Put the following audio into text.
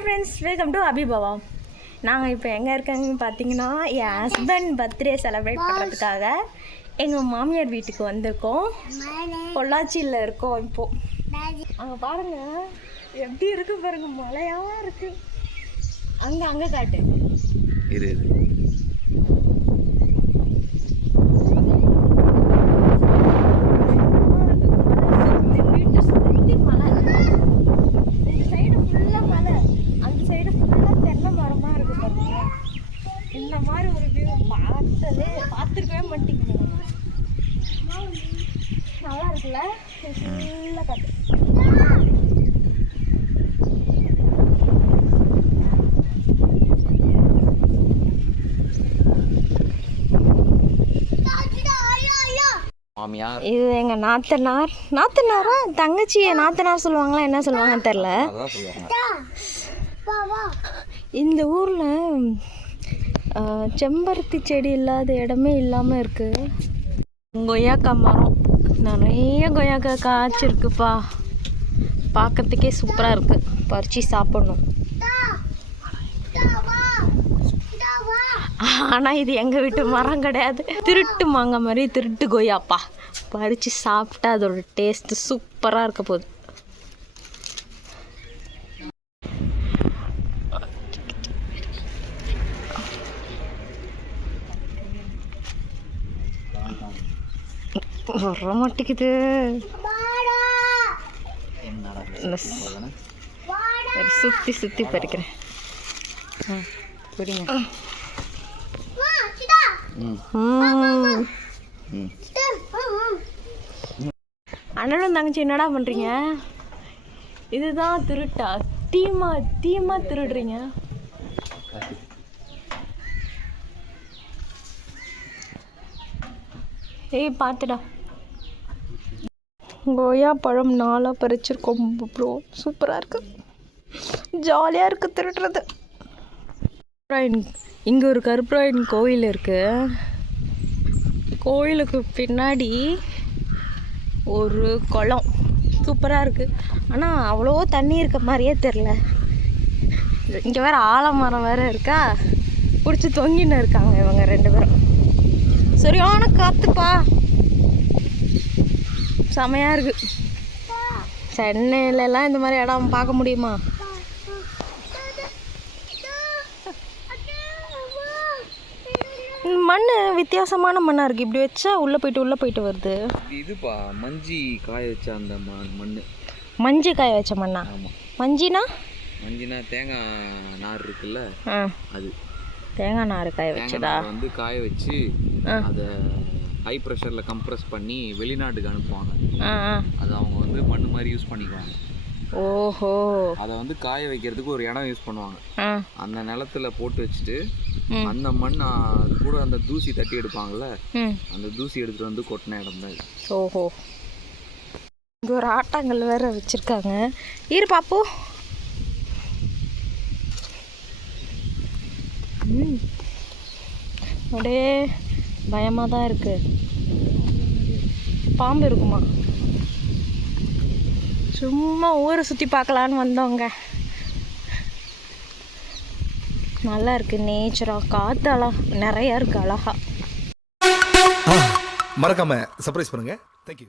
Hi friends, welcome to அபிபவா. நாங்கள் இப்போ எங்கே இருக்கோங்கன்னு பார்த்தீங்கன்னா, என் ஹஸ்பண்ட் பர்த்டே செலிப்ரேட் பண்ணுறதுக்காக எங்கள் மாமியார் வீட்டுக்கு வந்திருக்கோம். பொள்ளாச்சியில் இருக்கோம் இப்போது. அங்கே பாருங்கள் எப்படி இருக்கு பாருங்கள், மழையாக இருக்குது. அங்கே காட்டு இது இந்த மாதிரி ஒரு வியூ பார்த்துருக்கவே மாட்டீங்க. நல்லா இருக்குல்ல, ஃபுல்லாக காட்டு. இது எங்க நாத்தனாரா தங்கச்சியை நாத்தனார் சொல்லுவாங்களா, என்ன சொல்லுவாங்கன்னு தெரில. இந்த ஊர்ல செம்பருத்தி செடி இல்லாத இடமே இல்லாமல் இருக்குது. கொய்யாக்கா மரம் நிறைய கொய்யாக்கா காய்ச்சிருக்குப்பா. பார்க்கறதுக்கே சூப்பராக இருக்குது. பறித்து சாப்பிட்ணும். ஆனால் இது எங்கள் வீட்டு மரம் கிடையாது. திருட்டு மாங்காய் மாதிரி திருட்டு கொய்யாப்பா. பறித்து சாப்பிட்டா அதோட டேஸ்ட்டு சூப்பராக இருக்க போகுது. வர மாட்டேங்குது. சுற்றி சுற்றி பறிக்கிறேன். பிடிங்க. அண்ணனும் தங்கச்சி என்னடா பண்ணுறீங்க? இதுதான் திருட்டா? தீமா திருடுறீங்க. ஏய் பார்த்துடா. கொய்யா பழம் 4 பறிச்சிருக்கோம் ப்ரோ. சூப்பராக இருக்குது, ஜாலியாக இருக்குது திருடுறது. இங்கே ஒரு கருப்பராயன் கோயில் இருக்குது. கோயிலுக்கு பின்னாடி ஒரு குளம் சூப்பராக இருக்குது. ஆனால் அவ்வளோ தண்ணி இருக்க மாதிரியே தெரில. இங்கே வேறு ஆலமரம் வேறு இருக்கா, பிடிச்சி தொங்கின்னு இருக்காங்க இவங்க 2 பேரும். சரியான காத்துப்பா, செமையாக இருக்குது. சென்னையிலலாம் இந்த மாதிரி இடம் பார்க்க முடியுமா? மண் வித்தியாசமான மண்ணாக இருக்குது. இப்படி வச்சா உள்ளே போயிட்டு வருது. இதுப்பா மஞ்சி காய வச்ச அந்த மண். மஞ்சி காய வச்ச மண்ணா? மஞ்சினா தேங்காய் நார் இருக்குல்ல, அது தேங்காய் நார் காய வச்சதா? வந்து காய வச்சு அதை ஹை ப்ரெஷரில் கம்ப்ரெஸ் பண்ணி வெளிநாட்டுக்கு அனுப்புவாங்க. அது அவங்க வந்து மண் மாதிரி யூஸ் பண்ணிக்குவாங்க. ஓஹோ. அதை வந்து காய வைக்கிறதுக்கு ஒரு இடம் யூஸ் பண்ணுவாங்க. அந்த நிலத்துல போட்டு வச்சுட்டு அந்த மண் அது கூட அந்த தூசி தட்டி எடுப்பாங்கல்ல, அந்த தூசி எடுத்துட்டு வந்து கொட்டின இடம் தான். ஓஹோ. இங்கே ஒரு ஆட்டாங்கல் வேற வச்சிருக்காங்க. இரு பாப்பு. அப்படியே பயமாக தான் இருக்கு. பாம்பு இருக்குமா? சும்மா ஊரை சுற்றி பார்க்கலான்னு வந்தோங்க. நல்லா இருக்கு, நேச்சராக காற்றெல்லாம் நிறையா இருக்குது, அழகா. மறக்காம சர்ப்ரைஸ் பண்ணுங்க. தேங்க்யூ.